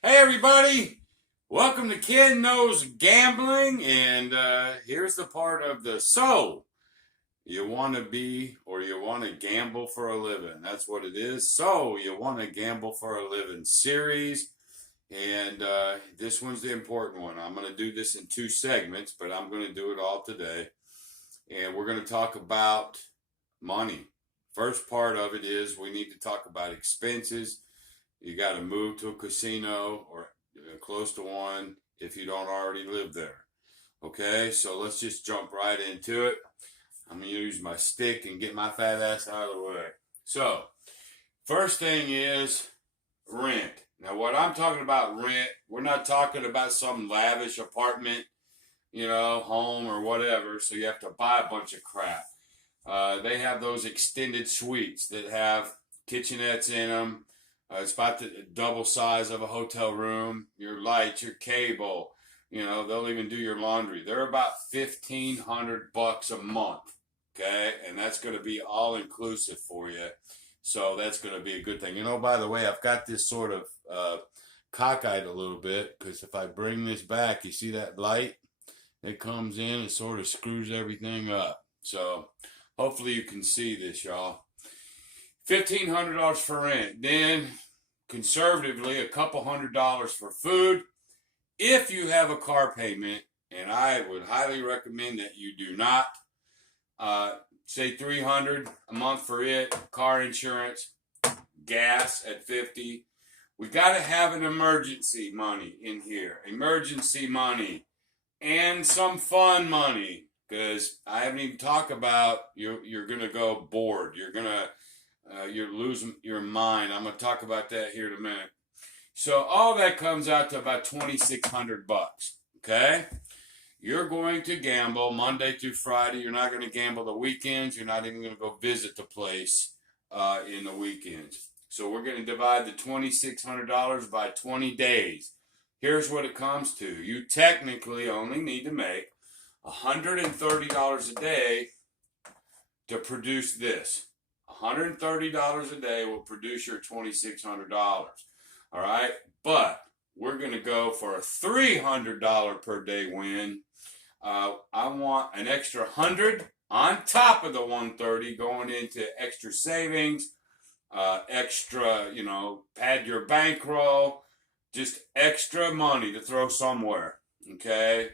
Hey everybody, welcome to Ken Knows Gambling, and here's the part of the you want to be or you want to gamble for a living. That's what it is. So you want to gamble for a living series, and this one's the important one. I'm going to do this in two segments, but I'm going to do it all today, and we're going to talk about money. First part of it is we need to talk about expenses. You got to move to a casino or close to one if you don't already live there. Okay, so let's just jump right into it. I'm going to use my stick and get my fat ass out of the way. So, first thing is rent. Now, what I'm talking about rent, we're not talking about some lavish apartment, home or whatever, so you have to buy a bunch of crap. They have those extended suites that have kitchenettes in them. It's about the double size of a hotel room. Your lights, your cable, they'll even do your laundry. They're about $1,500 a month, okay? And that's going to be all inclusive for you. So that's going to be a good thing. By the way, I've got this sort of cockeyed a little bit because if I bring this back, you see that light? It comes in and sort of screws everything up. So hopefully you can see this, y'all. $1,500 for rent. Then, conservatively, a couple $100 for food. If you have a car payment, and I would highly recommend that you do not, say $300 a month for it, car insurance, gas at $50. We got to have an emergency money in here. Emergency money. And some fun money. Because I haven't even talked about you're going to go bored. You're losing your mind. I'm going to talk about that here in a minute. So all that comes out to about $2,600. Okay? You're going to gamble Monday through Friday. You're not going to gamble the weekends. You're not even going to go visit the place in the weekends. So we're going to divide the $2,600 by 20 days. Here's what it comes to. You technically only need to make $130 a day to produce this. $130 a day will produce your $2,600. All right? But we're going to go for a $300 per day win. I want an extra 100 on top of the 130 going into extra savings, extra, pad your bankroll, just extra money to throw somewhere. Okay?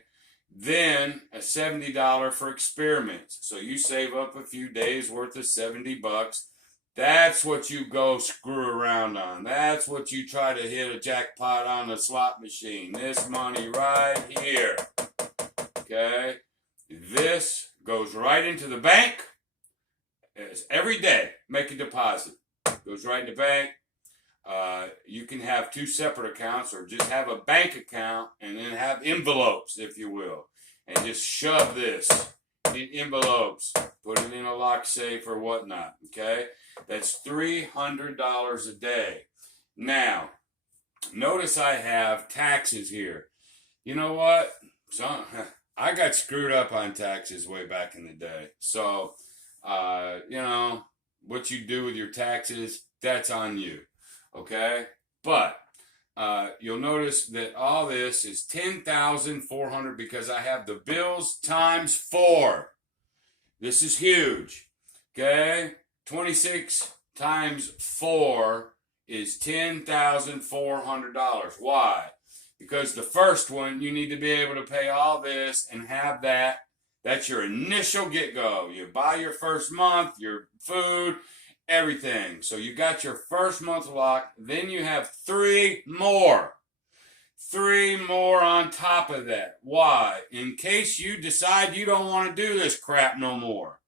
Then a $70 for experiments. So you save up a few days worth of $70. That's what you go screw around on. That's what you try to hit a jackpot on the slot machine. This money right here. Okay? This goes right into the bank. Every day, make a deposit. Goes right in the bank. You can have two separate accounts or just have a bank account and then have envelopes, if you will. And just shove this in envelopes. Put it in a lock safe or whatnot. Okay? That's $300 a day. Now, notice I have taxes here. You know what? I got screwed up on taxes way back in the day. So, what you do with your taxes, that's on you. Okay? But you'll notice that all this is $10,400 because I have the bills times 4. This is huge. Okay? 26 times 4 is $10,400. Why? Because the first one, you need to be able to pay all this and have that. That's your initial get-go. You buy your first month, your food, everything. So you got your first month locked. Then you have 3 more. 3 more on top of that. Why? In case you decide you don't want to do this crap no more.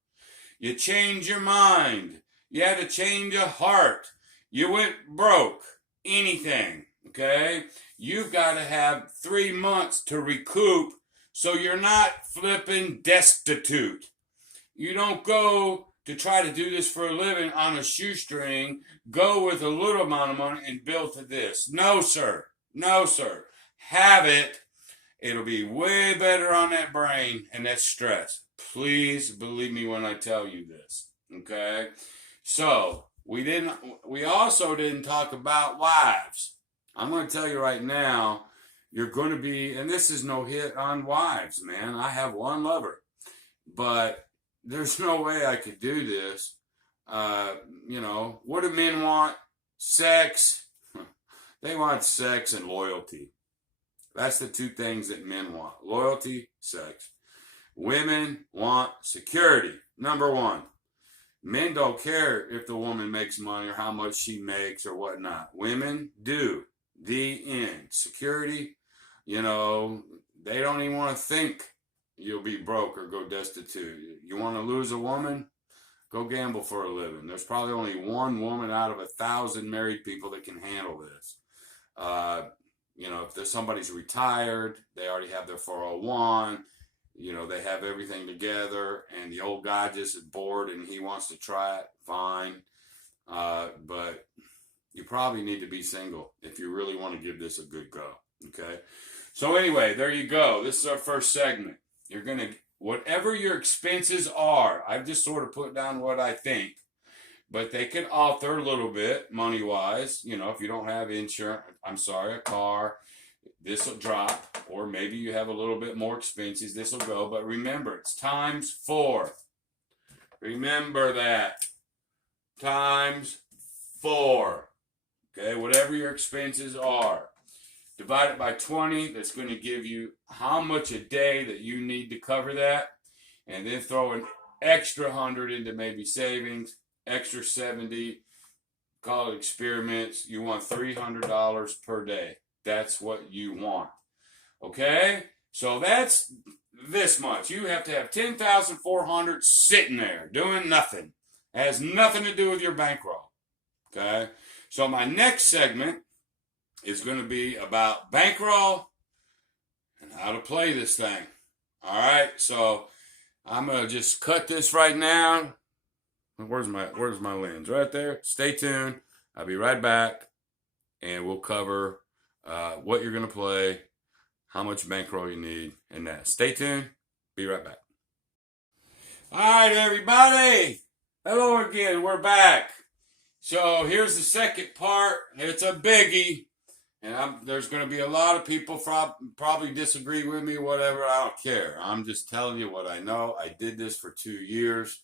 You change your mind. You had a change of heart. You went broke. Anything. Okay? You've got to have 3 months to recoup so you're not flipping destitute. You don't go to try to do this for a living on a shoestring, go with a little amount of money and build to this. No, sir. No, sir. Have it. It'll be way better on that brain and that stress. Please believe me when I tell you this. Okay? So, we also didn't talk about wives. I'm going to tell you right now, you're going to be, and this is no hit on wives, man. I have one lover, but there's no way I could do this. What do men want? Sex. They want sex and loyalty. That's the two things that men want. Loyalty, sex. Women want security. Number one. Men don't care if the woman makes money or how much she makes or whatnot. Women do. The end. Security, they don't even want to think you'll be broke or go destitute. You want to lose a woman? Go gamble for a living. There's probably only one woman out of 1,000 married people that can handle this. If there's somebody's retired, they already have their 401, they have everything together, and the old guy just is bored and he wants to try it, fine. But you probably need to be single if you really want to give this a good go, okay? So anyway, there you go. This is our first segment. You're going to, whatever your expenses are, I've just sort of put down what I think, but they can alter a little bit money-wise. If you don't have insurance, a car, this will drop, or maybe you have a little bit more expenses, this will go. But remember, it's times 4. Remember that. Times 4. Okay, whatever your expenses are. Divide it by 20. That's going to give you how much a day that you need to cover that. And then throw an extra 100 into maybe savings, extra 70, call it experiments. You want $300 per day. That's what you want. Okay? So that's this much. You have to have $10,400 sitting there doing nothing. It has nothing to do with your bankroll. Okay? So my next segment is going to be about bankroll and how to play this thing. All right? So I'm going to just cut this right now. Where's my lens? Right there. Stay tuned. I'll be right back, and we'll cover what you're going to play, how much bankroll you need, and that. Stay tuned. Be right back. All right, everybody. Hello again. We're back. So here's the second part. It's a biggie. And there's going to be a lot of people probably disagree with me, whatever. I don't care. I'm just telling you what I know. I did this for 2 years.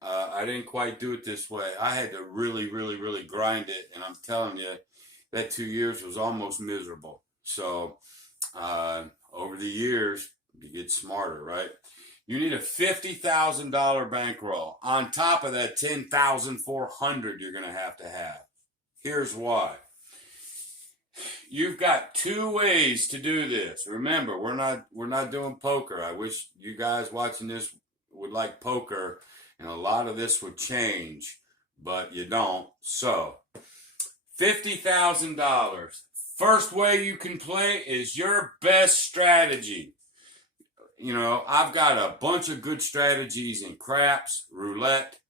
I didn't quite do it this way. I had to really, really, really grind it. And I'm telling you, that 2 years was almost miserable. So over the years, you get smarter, right? You need a $50,000 bankroll on top of that $10,400 you're going to have. Here's why. You've got 2 ways to do this. Remember, we're not doing poker. I wish you guys watching this would like poker, and a lot of this would change, but you don't. So, $50,000. First way you can play is your best strategy. I've got a bunch of good strategies in craps, roulette,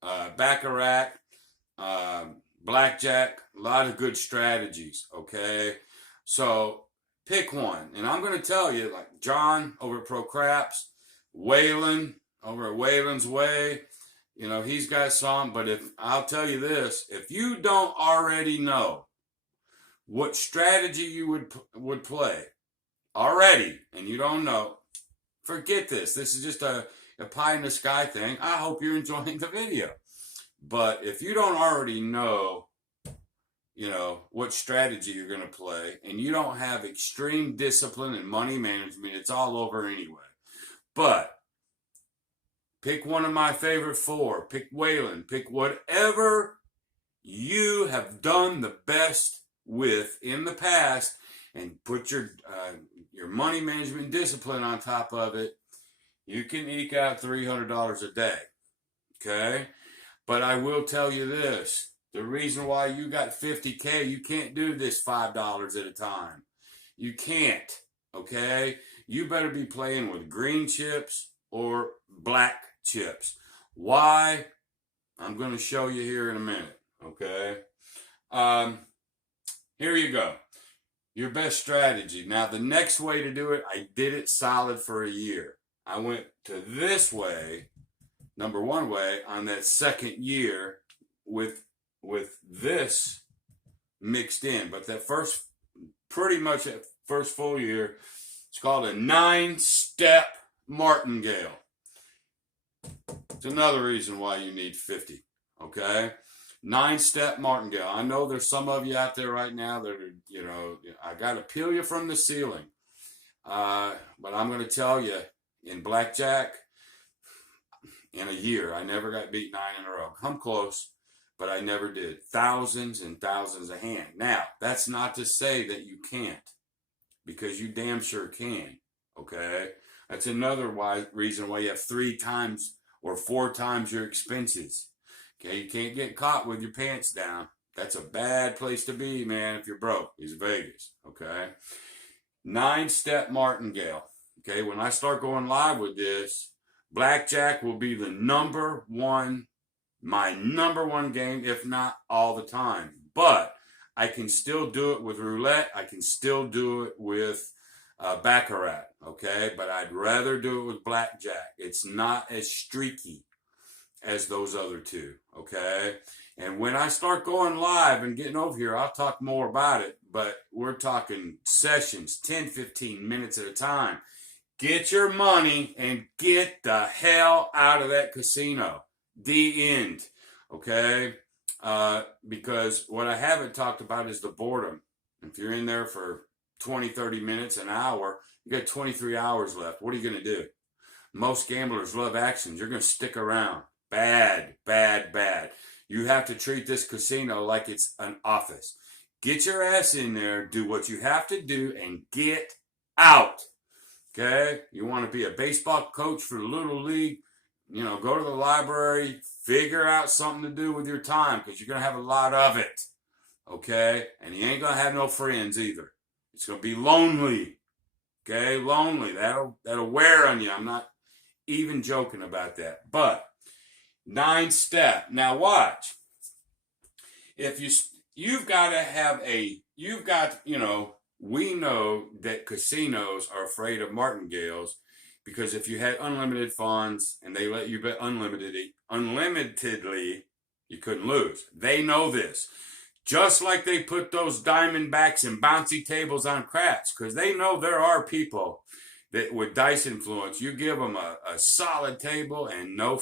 baccarat, blackjack, a lot of good strategies, okay? So pick one. And I'm going to tell you, like John over at Pro Craps, Waylon over at Waylon's Way, he's got some. But I'll tell you this, if you don't already know what strategy you would play already, and you don't know, forget this. This is just a pie in the sky thing. I hope you're enjoying the video. But if you don't already know, what strategy you're going to play, and you don't have extreme discipline and money management, it's all over anyway. But pick one of my favorite 4. Pick Waylon. Pick whatever you have done the best with in the past, and put your money management discipline on top of it. You can eke out $300 a day. Okay? But I will tell you this. The reason why you got $50K, you can't do this $5 at a time. You can't, okay? You better be playing with green chips or black chips. Why? I'm going to show you here in a minute, okay? Here you go. Your best strategy. Now, the next way to do it, I did it solid for a year. I went to this way, number 1 way, on that second year with this mixed in. But that first pretty much that first full year. It's called a 9-step martingale. It's another reason why you need 50, okay? 9-step martingale. I know there's some of you out there right now that are, you know, I got to peel you from the ceiling. But I'm going to tell you, in blackjack, in a year, I never got beat 9 in a row. Come close, but I never did. Thousands and thousands a hand. Now, that's not to say that you can't, because you damn sure can, okay? That's another reason why you have 3 times or 4 times your expenses. Okay, you can't get caught with your pants down. That's a bad place to be, man, if you're broke. It's Vegas, okay? 9-step martingale. Okay, when I start going live with this, blackjack will be the my number one game, if not all the time. But I can still do it with roulette. I can still do it with baccarat, okay? But I'd rather do it with blackjack. It's not as streaky as those other two, okay? And when I start going live and getting over here, I'll talk more about it, but we're talking sessions, 10, 15 minutes at a time. Get your money and get the hell out of that casino. The end, okay? Because what I haven't talked about is the boredom. If you're in there for 20, 30 minutes, an hour, you got 23 hours left. What are you going to do? Most gamblers love actions. You're going to stick around. Bad, bad, bad. You have to treat this casino like it's an office. Get your ass in there, do what you have to do, and get out. Okay? You want to be a baseball coach for the Little League? You know, go to the library, figure out something to do with your time, because you're going to have a lot of it. Okay? And you ain't going to have no friends either. It's going to be lonely. Okay? Lonely. That'll wear on you. I'm not even joking about that. But 9-step. Now watch. If you've got to have we know that casinos are afraid of martingales, because if you had unlimited funds and they let you bet unlimitedly, you couldn't lose. They know this. Just like they put those diamondbacks and bouncy tables on craps, because they know there are people that with dice influence, you give them a solid table and no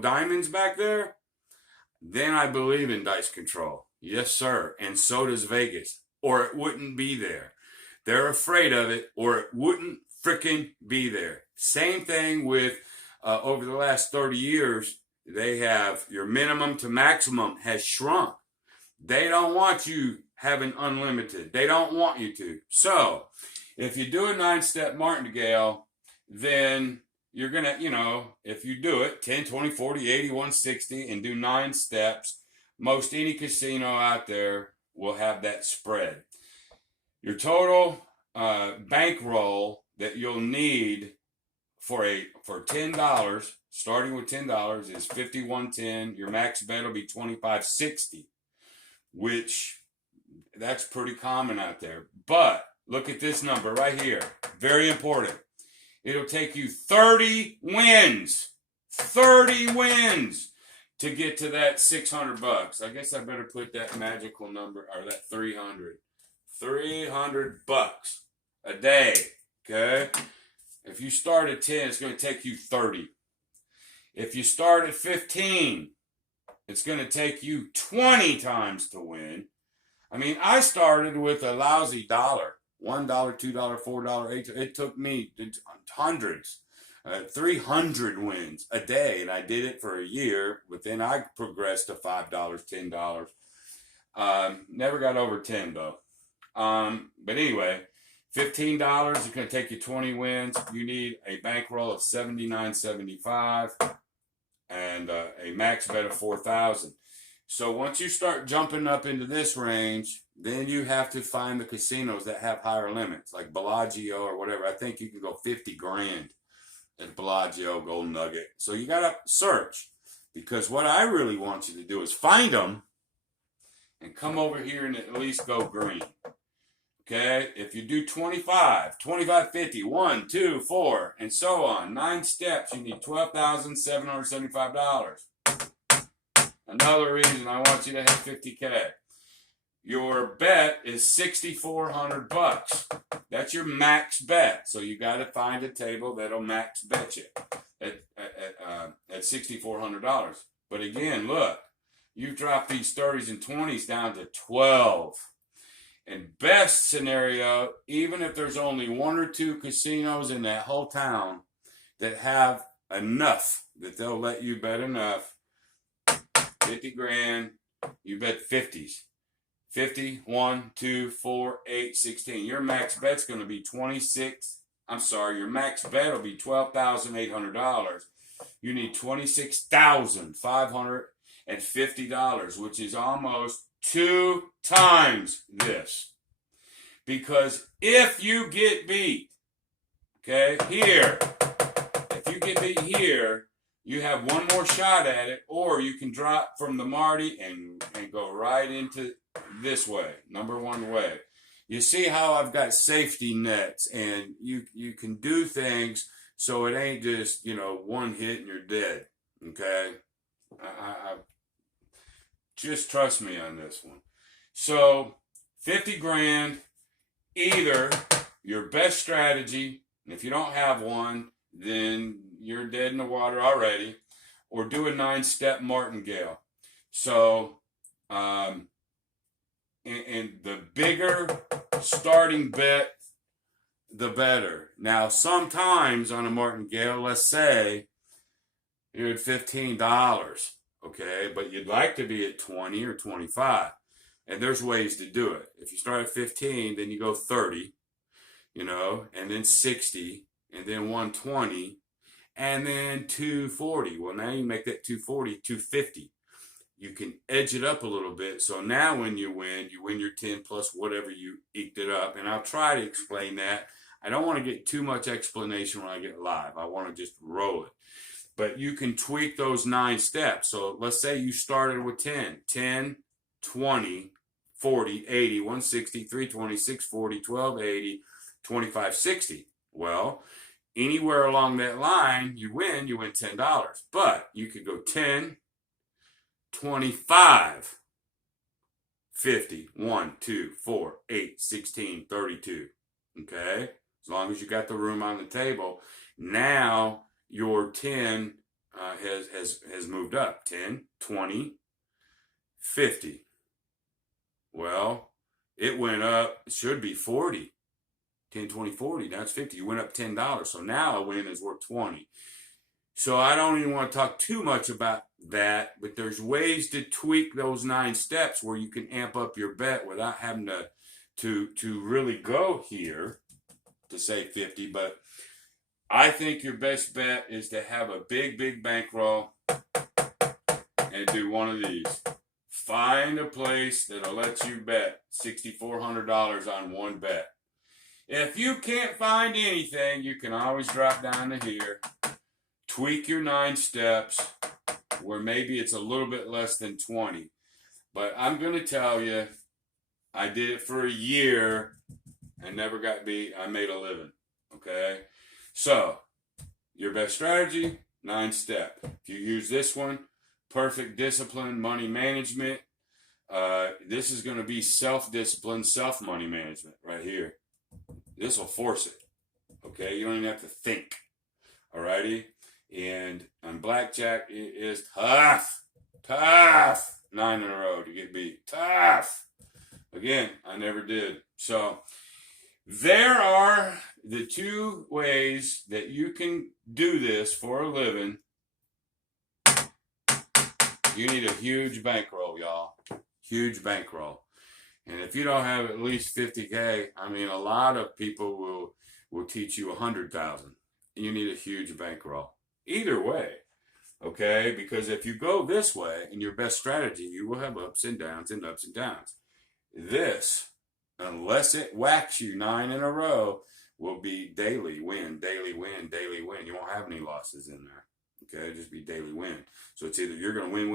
diamonds back there, then I believe in dice control. Yes, sir. And so does Vegas, or it wouldn't be there. They're afraid of it, or it wouldn't freaking be there. Same thing with over the last 30 years, they have your minimum to maximum has shrunk. They don't want you having unlimited. They don't want you to. So if you do a 9-step martingale, then you're going to, if you do it 10, 20, 40, 80, 160 and do 9 steps, most any casino out there will have that spread. Your total bankroll that you'll need for $10, starting with $10, is $51.10. Your max bet will be $25.60, which that's pretty common out there. But look at this number right here. Very important. It'll take you 30 wins. 30 wins to get to that $600. I guess I better put that magical number, or that 300. $300 a day. Okay? If you start at 10, it's going to take you 30. If you start at 15, it's going to take you 20 times to win. I mean, I started with a lousy dollar. $1, $2, $4, $8. It took me hundreds, 300 wins a day, and I did it for a year. But then I progressed to $5, $10. Never got over 10 though. But anyway, $15 is going to take you 20 wins. You need a bankroll of $79.75 and a max bet of $4,000. So once you start jumping up into this range, then you have to find the casinos that have higher limits, like Bellagio or whatever. I think you can go 50 grand at Bellagio, Golden Nugget. So you got to search, because what I really want you to do is find them and come over here and at least go green. Okay, if you do 25, 25.50, 1, 2, 4, and so on, 9 steps, you need $12,775. Another reason I want you to have 50K. your bet is $6,400. That's your max bet. So you got to find a table that'll max bet you at $6,400. But again, look, you've dropped these 30s and 20s down to 12. And best scenario, even if there's only one or two casinos in that whole town that have enough that they'll let you bet enough, 50 grand, you bet 50s. 50, 1, 2, 4, 8, 16. Your max bet's going to be your max bet will be $12,800. You need $26,550, which is almost 2 times this. Because if you get beat, okay, here, if you get beat here, you have one more shot at it, or you can drop from the Marty and go right into this way, number one way. You see how I've got safety nets, and you can do things so it ain't just, one hit and you're dead, okay? I just trust me on this one. So 50 grand, either your best strategy, and if you don't have one, then you're dead in the water already, or do a 9-step martingale. So, and the bigger starting bet, the better. Now, sometimes on a martingale, let's say you're at $15, okay, but you'd like to be at 20 or 25. And there's ways to do it. If you start at 15, then you go 30, and then 60, and then 120, and then 240. Well, now you make that 240, 250. You can edge it up a little bit. So now when you win your 10 plus whatever you eked it up. And I'll try to explain that. I don't want to get too much explanation when I get live. I want to just roll it. But you can tweak those 9 steps. So let's say you started with 10, 20, 40, 80, 160, 320, 640, 1280, 2560. Well, anywhere along that line, you win $10. But you could go 10, 25, 50, 1, 2, 4, 8, 16, 32. Okay? As long as you got the room on the table. Now your 10 has moved up. 10, 20, 50. Well, it went up, it should be 40. 10, 20, 40. Now it's 50. You went up $10. So now a win is worth 20. So I don't even want to talk too much about that, but there's ways to tweak those 9 steps where you can amp up your bet without having to really go here to say 50. But I think your best bet is to have a big bankroll and do one of these. Find a place that'll let you bet $6,400 on one bet. If you can't find anything, you can always drop down to here, tweak your 9 steps, where maybe it's a little bit less than 20. But I'm going to tell you, I did it for a year and never got beat. I made a living, okay? So, your best strategy, 9 step. If you use this one, perfect discipline, money management. This is going to be self-discipline, self-money management right here. This will force it, okay? You don't even have to think, alrighty? And on blackjack, it is tough. 9 in a row to get beat. Tough. Again, I never did. So, there are the 2 ways that you can do this for a living. You need a huge bankroll, y'all. Huge bankroll. And if you don't have at least 50K, I mean, a lot of people will teach you 100,000. You need a huge bankroll. Either way, okay? Because if you go this way in your best strategy, you will have ups and downs and ups and downs. This, unless it whacks you 9 in a row, will be daily win, daily win, daily win. You won't have any losses in there. Okay, just be daily win. So it's either you're going to win,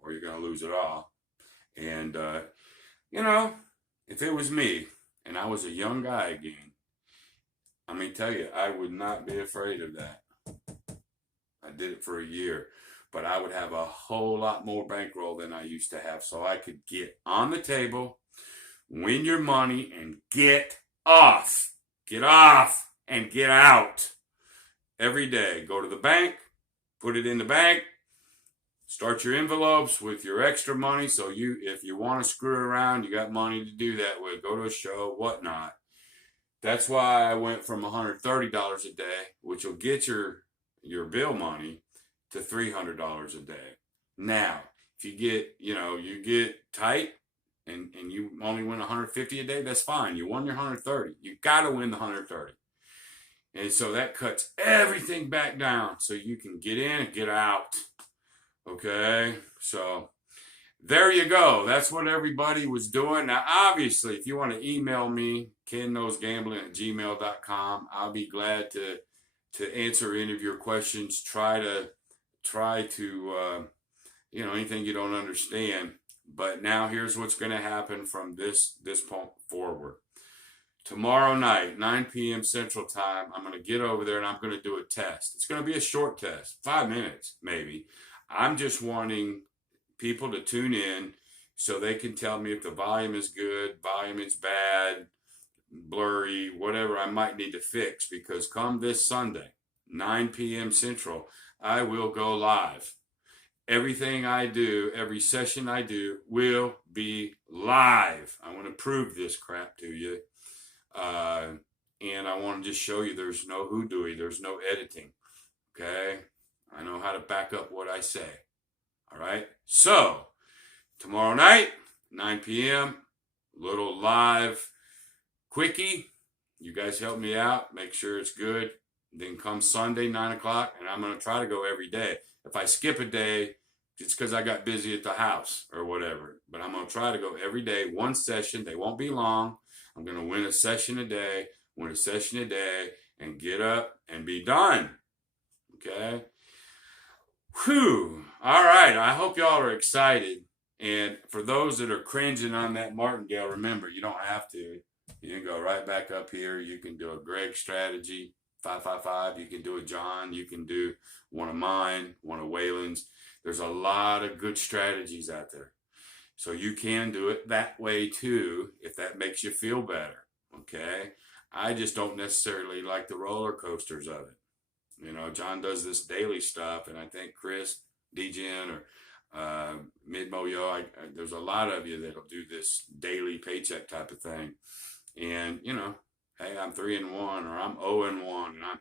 or you're going to lose it all. And, if it was me and I was a young guy again, I mean, tell you, I would not be afraid of that. I did it for a year. but I would have a whole lot more bankroll than I used to have. So I could get on the table, win your money, and get off. Get off and get out every day. Go to the bank, put it in the bank, start your envelopes with your extra money. So if you want to screw around, you got money to do that with. Go to a show, whatnot. That's why I went from $130 a day, which will get your bill money, to $300 a day. Now, if you get tight and you only win $150 a day, that's fine. You won your $130. You got to win the $130. And so that cuts everything back down so you can get in and get out. Okay? So there you go. That's what everybody was doing. Now, obviously, if you want to email me, kenknowsgambling@gmail.com, I'll be glad to answer any of your questions. Try to anything you don't understand. But now here's what's going to happen from this point forward. Tomorrow night, 9 p.m. Central Time, I'm going to get over there and I'm going to do a test. It's going to be a short test, 5 minutes maybe. I'm just wanting people to tune in so they can tell me if the volume is good, volume is bad, blurry, whatever I might need to fix, because come this Sunday, 9 p.m. Central, I will go live. Everything I do, every session I do will be live. I want to prove this crap to you. And I want to just show you there's no hoodooing, there's no editing. Okay? I know how to back up what I say. All right? So, tomorrow night, 9 p.m., little live quickie. You guys help me out. Make sure it's good. Then come Sunday, 9 o'clock, and I'm going to try to go every day. If I skip a day, it's because I got busy at the house or whatever. But I'm going to try to go every day, one session. They won't be long. I'm going to win a session a day, and get up and be done. Okay? Whew. All right. I hope y'all are excited. And for those that are cringing on that martingale, remember, you don't have to. You can go right back up here. You can do a Greg strategy, 555. You can do a John. You can do one of mine, one of Waylon's. There's a lot of good strategies out there. So you can do it that way too, if that makes you feel better. Okay? I just don't necessarily like the roller coasters of it. You know, John does this daily stuff, and I think Chris, DGen, or Midmo, there's a lot of you that'll do this daily paycheck type of thing. And, you know, hey, I'm 3-1, or I'm 0-1,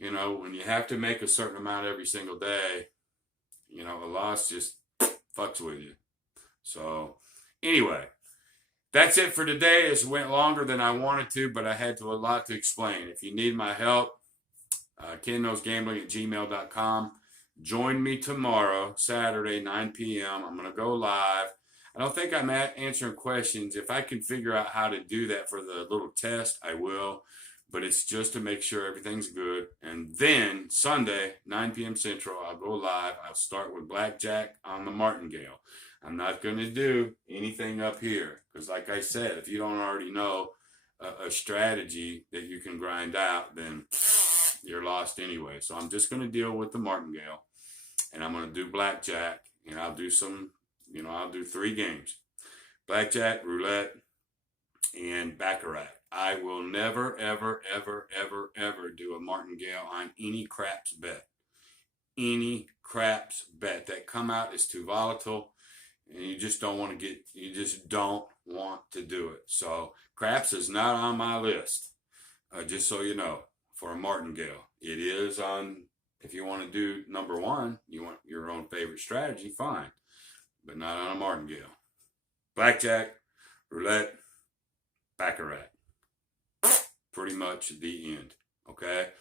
and when you have to make a certain amount every single day, a loss just fucks with you. So, anyway, that's it for today. It went longer than I wanted to, but I had a lot to explain. If you need my help, KenKnowsGambling@gmail.com. Join me tomorrow, Saturday, 9 p.m. I'm going to go live. I don't think I'm answering questions. If I can figure out how to do that for the little test, I will. But it's just to make sure everything's good. And then Sunday, 9 p.m. Central, I'll go live. I'll start with blackjack on the martingale. I'm not going to do anything up here. Because like I said, if you don't already know a strategy that you can grind out, then you're lost anyway. So I'm just going to deal with the martingale. And I'm going to do blackjack. And I'll do I'll do 3 games. Blackjack, roulette, and baccarat. I will never, ever, ever, ever, ever do a martingale on any craps bet. Any craps bet. That come out is too volatile, and you just don't want to do it. So craps is not on my list, just so you know, for a martingale. It is on, if you want to do number 1, you want your own favorite strategy, fine, but not on a martingale. Blackjack, roulette, baccarat. Pretty much the end. Okay?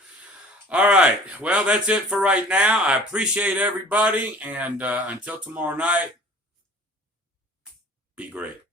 All right. Well, that's it for right now. I appreciate everybody. And until tomorrow night, be great.